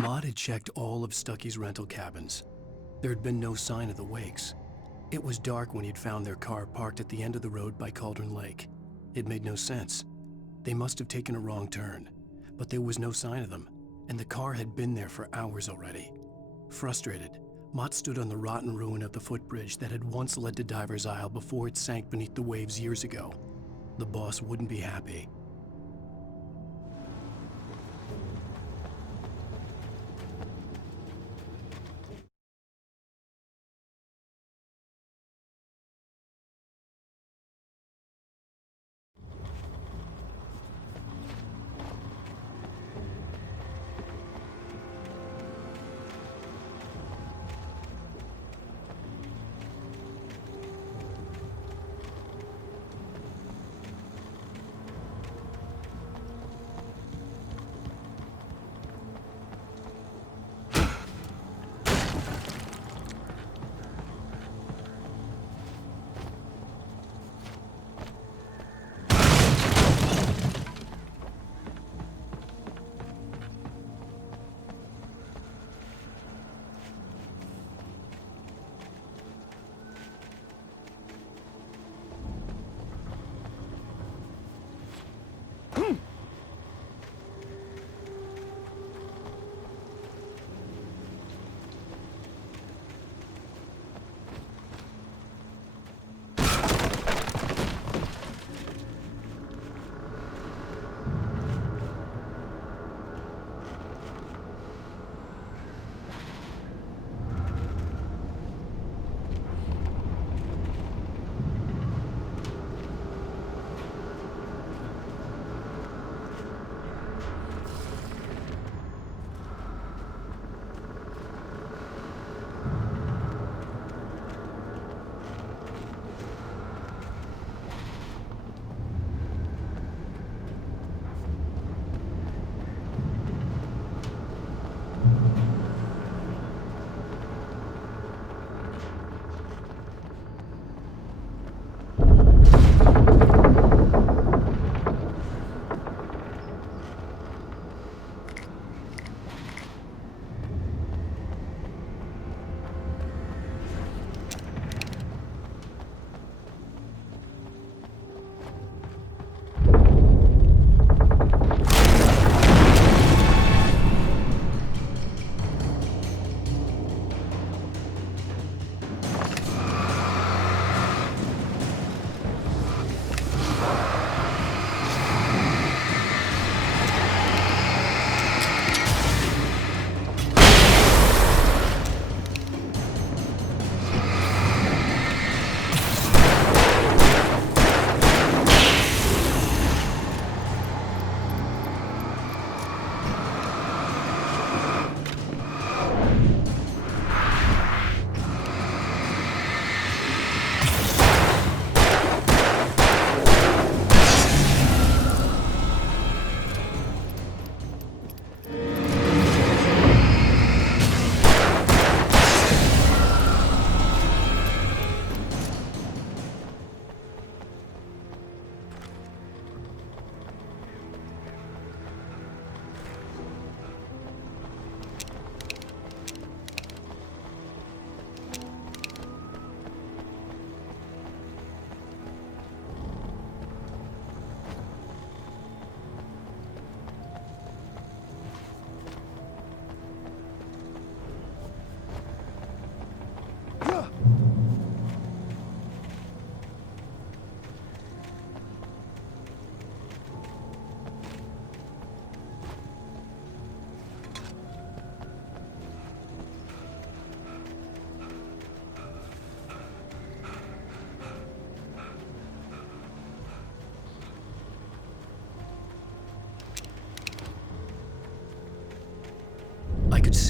Maud had checked all of Stucky's rental cabins. There had been no sign of the Wakes. It was dark when he'd found their car parked at the end of the road by Cauldron Lake. It made no sense. They must have taken a wrong turn, but there was no sign of them, and the car had been there for hours already. Frustrated, Mott stood on the rotten ruin of the footbridge that had once led to Diver's Isle before it sank beneath the waves years ago. The boss wouldn't be happy.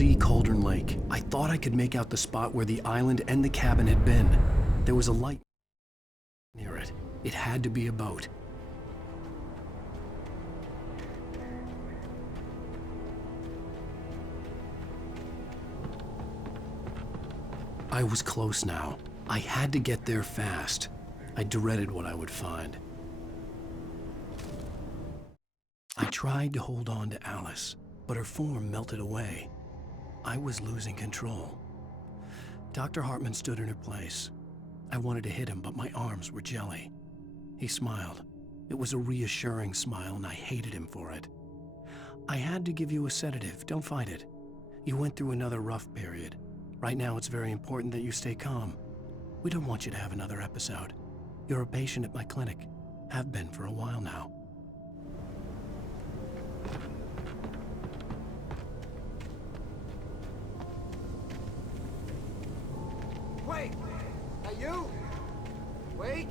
see Cauldron Lake. I thought I could make out the spot where the island and the cabin had been. There was a light near it. It had to be a boat. I was close now. I had to get there fast. I dreaded what I would find. I tried to hold on to Alice, but her form melted away. I was losing control. Dr. Hartman stood in her place. I wanted to hit him, but my arms were jelly. He smiled. It was a reassuring smile, and I hated him for it. I had to give you a sedative. Don't fight it. You went through another rough period. Right now, it's very important that you stay calm. We don't want you to have another episode. You're a patient at my clinic. Have been for a while now. Wait! Are you? Wait!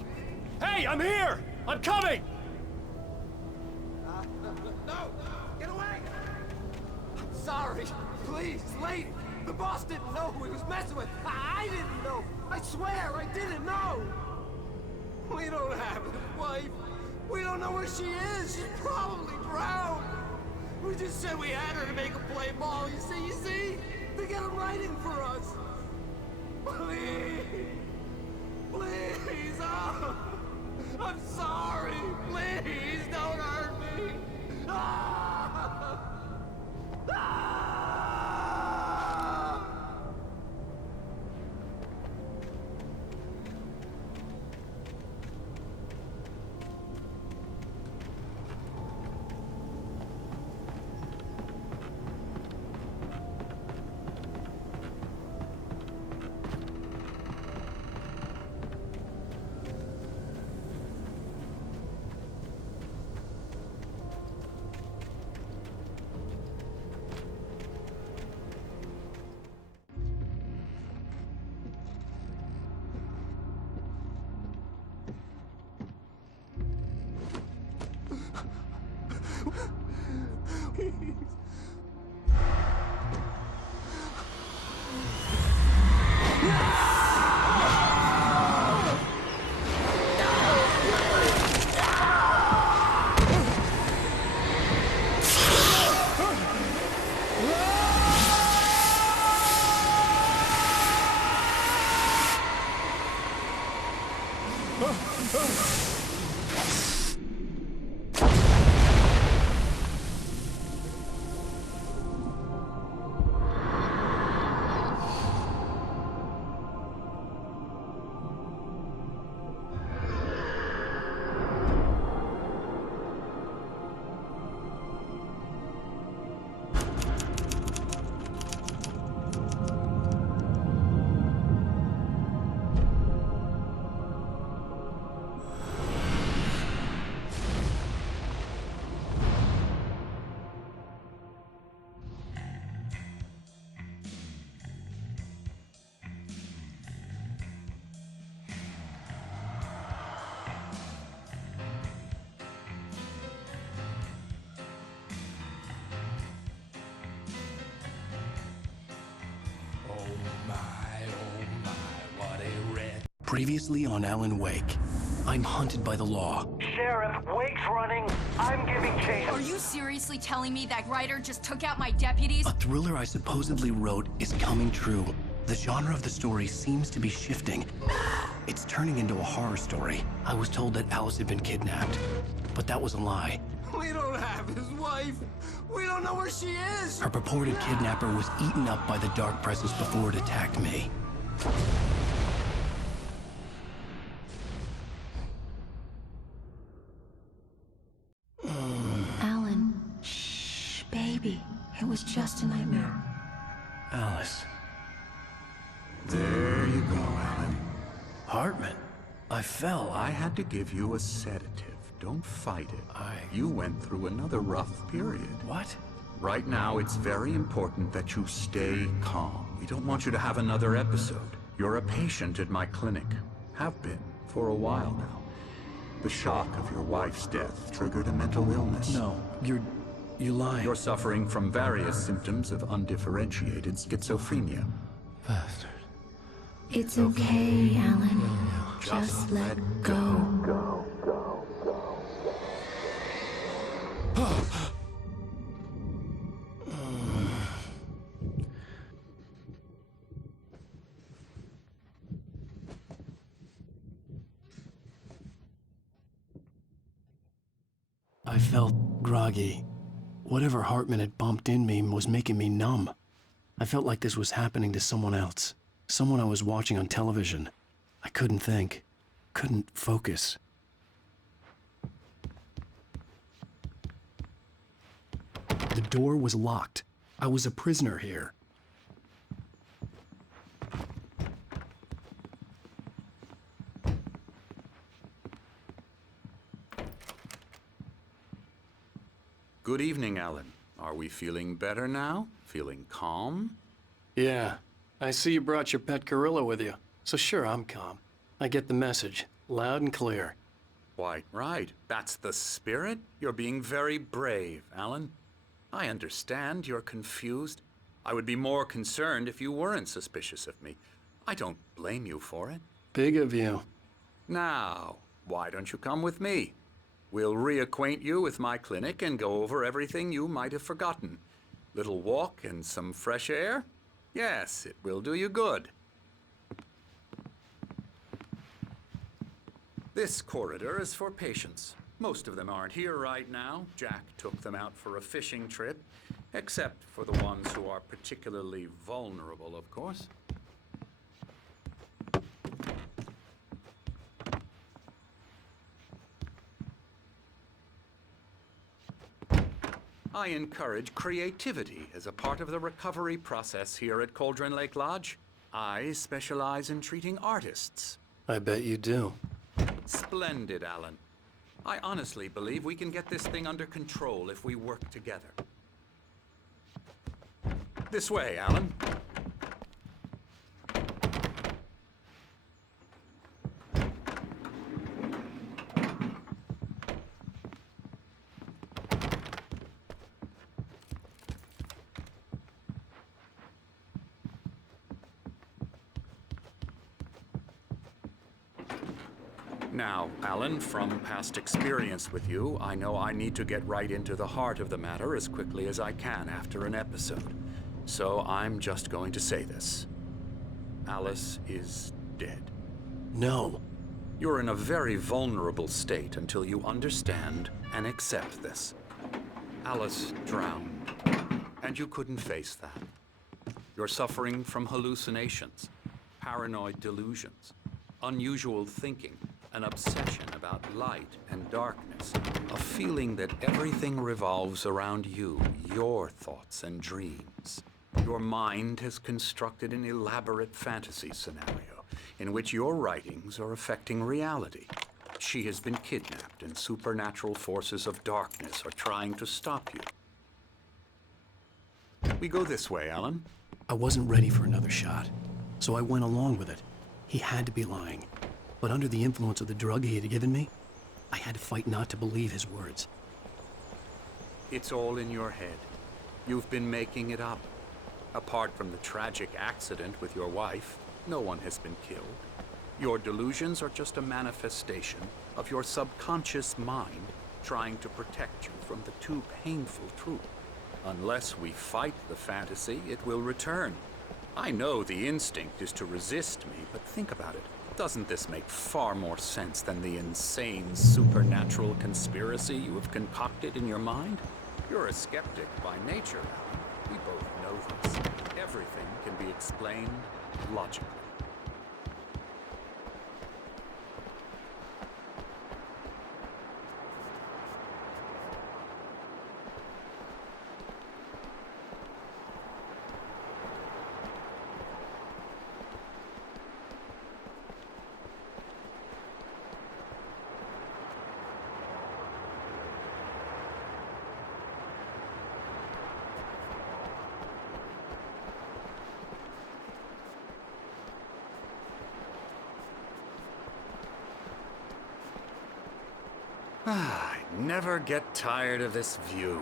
Hey, I'm here! I'm coming! No! Get away! I'm sorry. Please, lady. The boss didn't know who he was messing with. I didn't know. I swear, I didn't know. We don't have his wife. We don't know where she is. She's probably drowned. We just said we had her to make a play ball. You see? They get him writing for us. Please. Please. Oh. I'm sorry. Please don't hurt me. Ah! Ah! Previously on Alan Wake, I'm hunted by the law. Sheriff, Wake's running. I'm giving chase. Are you seriously telling me that writer just took out my deputies? A thriller I supposedly wrote is coming true. The genre of the story seems to be shifting. It's turning into a horror story. I was told that Alice had been kidnapped, but that was a lie. We don't have his wife. We don't know where she is. Her purported kidnapper was eaten up by the dark presence before it attacked me. Alan, shh, baby. It was just a nightmare. Alice. There you go, Alan. Hartman. I fell. I had to give you a sedative. Don't fight it. You went through another rough period. What? Right now, it's very important that you stay calm. We don't want you to have another episode. You're a patient at my clinic. Have been for a while now. The shock of your wife's death triggered a mental illness. No, you're You lie. You're suffering from various symptoms of undifferentiated schizophrenia. Bastard. It's okay, Alan. Just let go. I felt groggy. Whatever Hartman had bumped in me was making me numb. I felt like this was happening to someone else. Someone I was watching on television. I couldn't think. Couldn't focus. The door was locked. I was a prisoner here. Good evening, Alan. Are we feeling better now? Feeling calm? Yeah. I see you brought your pet gorilla with you. So sure, I'm calm. I get the message. Loud and clear. Quite right. That's the spirit. You're being very brave, Alan. I understand you're confused. I would be more concerned if you weren't suspicious of me. I don't blame you for it. Big of you. Now, why don't you come with me? We'll reacquaint you with my clinic and go over everything you might have forgotten. Little walk and some fresh air? Yes, it will do you good. This corridor is for patients. Most of them aren't here right now. Jack took them out for a fishing trip, except for the ones who are particularly vulnerable, of course. I encourage creativity as a part of the recovery process here at Cauldron Lake Lodge. I specialize in treating artists. I bet you do. Splendid, Alan. I honestly believe we can get this thing under control if we work together. This way, Alan. Now, Alan, from past experience with you, I know I need to get right into the heart of the matter as quickly as I can after an episode. So I'm just going to say this. Alice is dead. No. You're in a very vulnerable state until you understand and accept this. Alice drowned, and you couldn't face that. You're suffering from hallucinations, paranoid delusions, unusual thinking, an obsession about light and darkness, a feeling that everything revolves around you, your thoughts and dreams. Your mind has constructed an elaborate fantasy scenario in which your writings are affecting reality. She has been kidnapped and supernatural forces of darkness are trying to stop you. We go this way, Alan. I wasn't ready for another shot, so I went along with it. He had to be lying. But under the influence of the drug he had given me, I had to fight not to believe his words. It's all in your head. You've been making it up. Apart from the tragic accident with your wife, no one has been killed. Your delusions are just a manifestation of your subconscious mind trying to protect you from the too painful truth. Unless we fight the fantasy, it will return. I know the instinct is to resist me, but think about it. Doesn't this make far more sense than the insane supernatural conspiracy you have concocted in your mind? You're a skeptic by nature, Alan. We both know this. Everything can be explained logically. I never get tired of this view.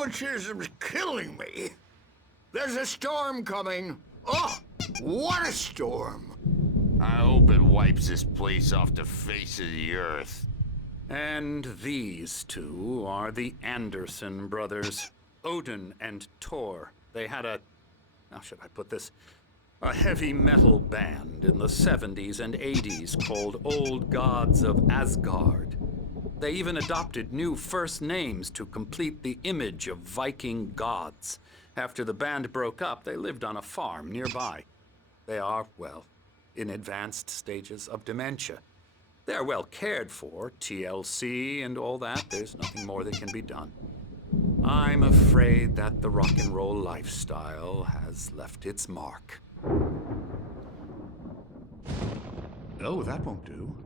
rheumatism's killing me. There's a storm coming. Oh, what a storm. I hope it wipes this place off the face of the earth. And these two are the Anderson brothers, Odin and Thor. They had how should I put this? A heavy metal band in the 70s and 80s called Old Gods of Asgard. They even adopted new first names to complete the image of Viking gods. After the band broke up, they lived on a farm nearby. They are, well, in advanced stages of dementia. They're well cared for, TLC and all that. There's nothing more that can be done. I'm afraid that the rock and roll lifestyle has left its mark. Oh, that won't do.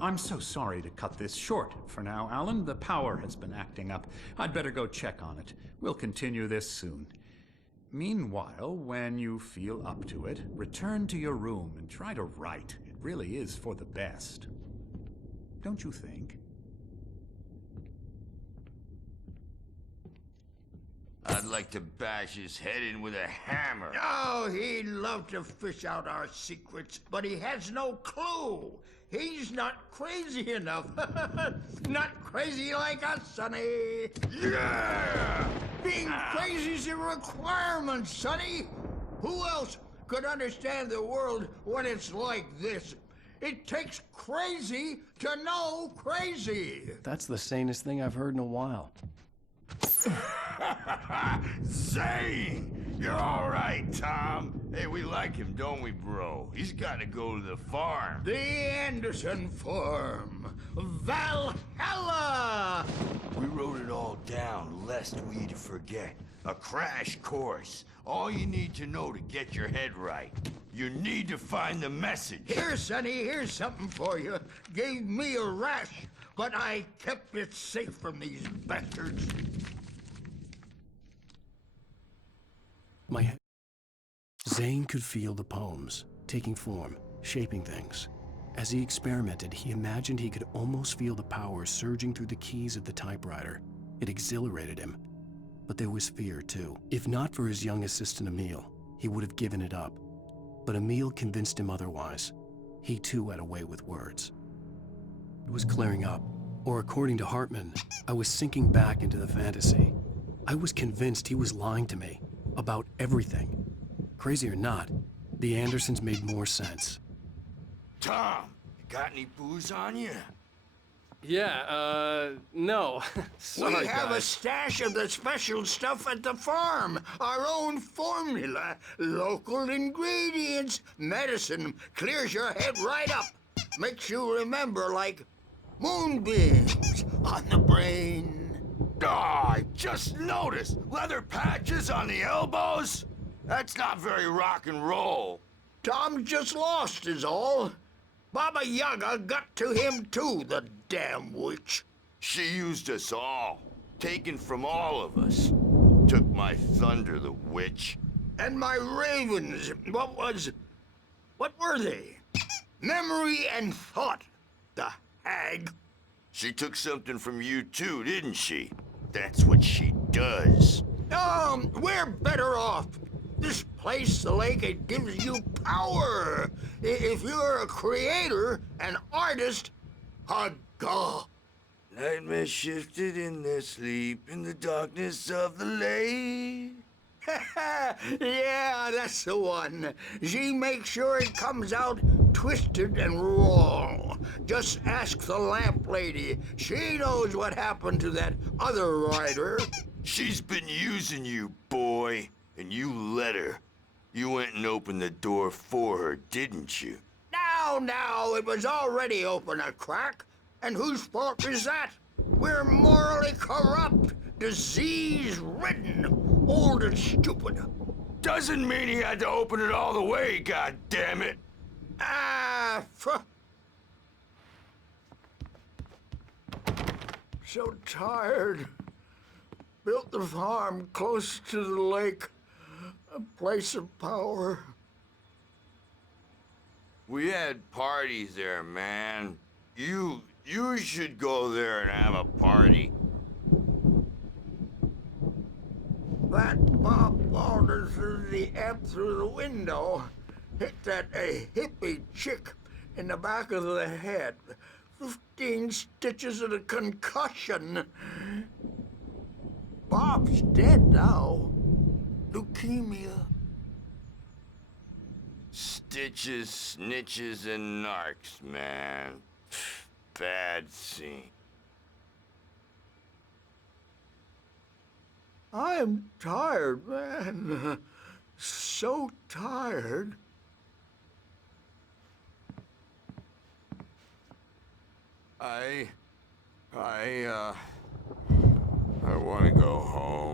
I'm so sorry to cut this short for now, Alan. The power has been acting up. I'd better go check on it. We'll continue this soon. Meanwhile, when you feel up to it, return to your room and try to write. It really is for the best. Don't you think? I'd like to bash his head in with a hammer. Oh, he'd love to fish out our secrets, but he has no clue. He's not crazy enough. Not crazy like us, Sonny. Yeah! Being crazy's a requirement, Sonny. Who else could understand the world when it's like this? It takes crazy to know crazy. That's the sanest thing I've heard in a while. Zane! You're all right, Tom. Hey, we like him, don't we, bro? He's got to go to the farm. The Anderson farm. Valhalla! We wrote it all down lest we forget. A crash course. All you need to know to get your head right. You need to find the message. Here, Sonny, here's something for you. Gave me a rash, but I kept it safe from these bastards. Zane could feel the poems, taking form, shaping things. As he experimented, he imagined he could almost feel the power surging through the keys of the typewriter. It exhilarated him. But there was fear, too. If not for his young assistant Emil, he would have given it up. But Emil convinced him otherwise. He, too, had a way with words. It was clearing up. Or according to Hartman, I was sinking back into the fantasy. I was convinced he was lying to me. About everything. Crazy or not, the Andersons made more sense. Tom, you got any booze on you? Yeah, no. Sorry, we have guys. a stash of the special stuff at the farm. Our own formula. Local ingredients. Medicine clears your head right up. Makes you remember like moonbeams on the brain. Oh, I just noticed. Leather patches on the elbows? That's not very rock and roll. Tom just lost is all. Baba Yaga got to him too, the damn witch. She used us all. Taken from all of us. Took my thunder, the witch. And my ravens, what were they? Memory and thought, the hag. She took something from you too, didn't she? That's what she does. We're better off. This place, the lake, it gives you power. If you're a creator, an artist, haga. Nightmare shifted in their sleep in the darkness of the lake. Yeah, that's the one. She makes sure it comes out twisted and raw. Just ask the lamp lady. She knows what happened to that other writer. She's been using you, boy, and you let her. You went and opened the door for her, didn't you? Now, it was already open a crack. And whose fault is that? We're morally corrupt, disease-ridden, old and stupid. Doesn't mean he had to open it all the way, goddammit. So tired. Built the farm close to the lake. A place of power. We had parties there, man. You should go there and have a party. That Bob Walden threw the app through the window. Hit that hippie chick in the back of the head. 15 stitches and a concussion. Bob's dead now. Leukemia. Stitches, snitches, and narcs, man. Bad scene. I am tired, man. So tired. I want to go home.